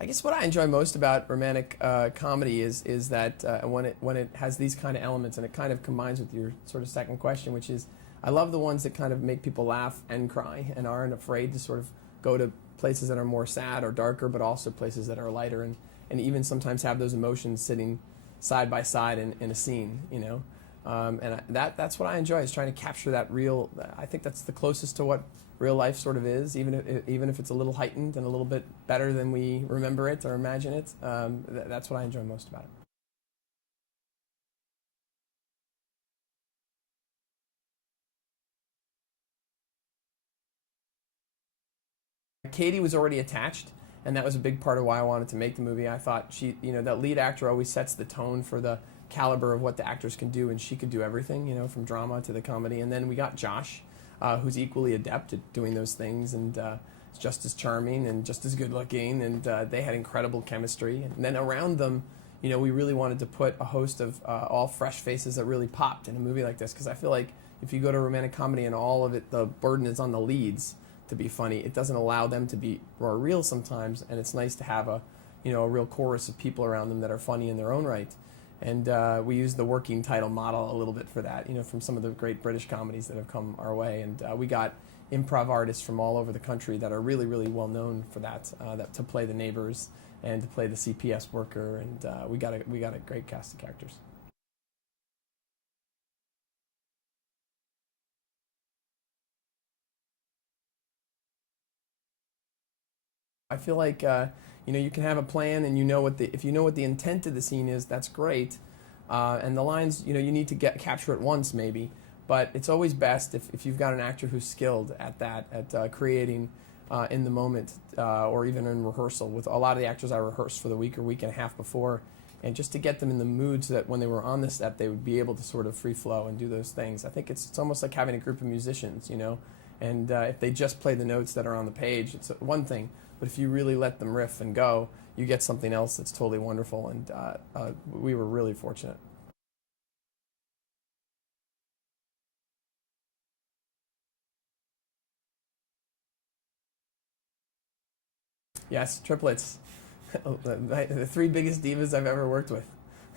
I guess what I enjoy most about romantic comedy is that when it has these kind of elements, and it kind of combines with your sort of second question, which is I love the ones that kind of make people laugh and cry and aren't afraid to sort of go to places that are more sad or darker, but also places that are lighter, and even sometimes have those emotions sitting side by side in a scene, you know. That's what I enjoy, is trying to capture that real. I think that's the closest to what real life sort of is, even if it's a little heightened and a little bit better than we remember it or imagine it. That's what I enjoy most about it. Katie was already attached, and that was a big part of why I wanted to make the movie. I thought that lead actor always sets the tone for the caliber of what the actors can do, and she could do everything, from drama to the comedy. And then we got Josh, who's equally adept at doing those things, and is just as charming and just as good looking, and they had incredible chemistry. And then around them, we really wanted to put a host of all fresh faces that really popped in a movie like this, because I feel like if you go to a romantic comedy and all of it, the burden is on the leads to be funny, it doesn't allow them to be more real sometimes, and it's nice to have a real chorus of people around them that are funny in their own right. And we use the working title model a little bit for that, from some of the great British comedies that have come our way. And we got improv artists from all over the country that are really, really well known for that to play the neighbors and to play the CPS worker. And we got a great cast of characters. I feel like you can have a plan, and if you know what the intent of the scene is, that's great. And the lines, you need to capture it once maybe, but it's always best if you've got an actor who's skilled at that, at creating in the moment, or even in rehearsal. With a lot of the actors, I rehearsed for the week or week and a half before, and just to get them in the mood so that when they were on the set, they would be able to sort of free flow and do those things. I think it's almost like having a group of musicians. And if they just play the notes that are on the page, it's one thing. But if you really let them riff and go, you get something else that's totally wonderful. And we were really fortunate. Yes, triplets. The three biggest divas I've ever worked with.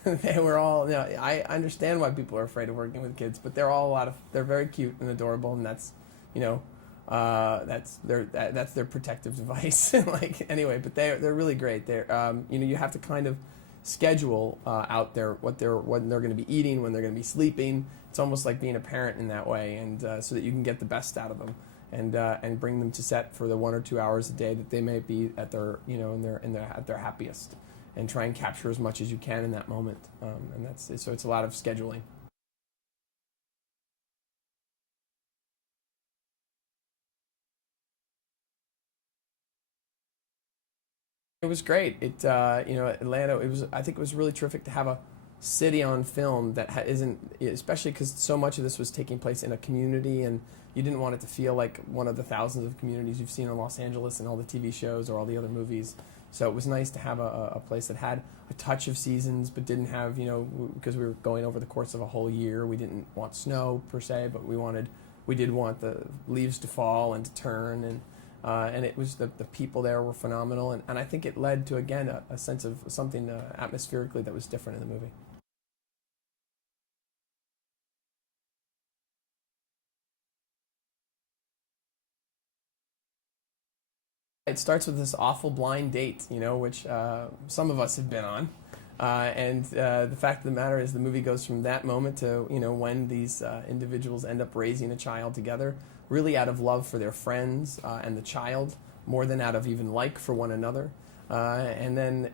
They were all. I understand why people are afraid of working with kids, but they're all they're very cute and adorable, and you know, that's their protective device. Like anyway, but they're really great. You have to kind of schedule out what they're going to be eating, when they're going to be sleeping. It's almost like being a parent in that way, and so that you can get the best out of them, and bring them to set for the 1 or 2 hours a day that they may be at their at their happiest, and try and capture as much as you can in that moment. And so it's a lot of scheduling. It was great. Atlanta. I think it was really terrific to have a city on film that isn't, especially because so much of this was taking place in a community, and you didn't want it to feel like one of the thousands of communities you've seen in Los Angeles and all the TV shows or all the other movies. So it was nice to have a place that had a touch of seasons, but didn't have, because we were going over the course of a whole year. We didn't want snow per se, but we did want the leaves to fall and to turn, and it was the people there were phenomenal, and I think it led to, again, a sense of something atmospherically that was different in the movie. It starts with this awful blind date, which some of us have been on. And the fact of the matter is, the movie goes from that moment to, when these individuals end up raising a child together, really out of love for their friends and the child, more than out of even like for one another. And then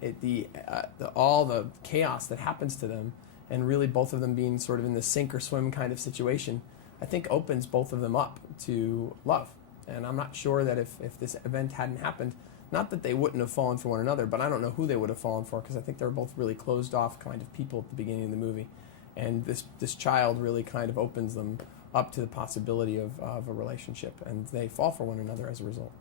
all the chaos that happens to them, and really both of them being sort of in the sink or swim kind of situation, I think opens both of them up to love. And I'm not sure that if this event hadn't happened, not that they wouldn't have fallen for one another, but I don't know who they would have fallen for, because I think they're both really closed off kind of people at the beginning of the movie. And this child really kind of opens them up to the possibility of a relationship, and they fall for one another as a result.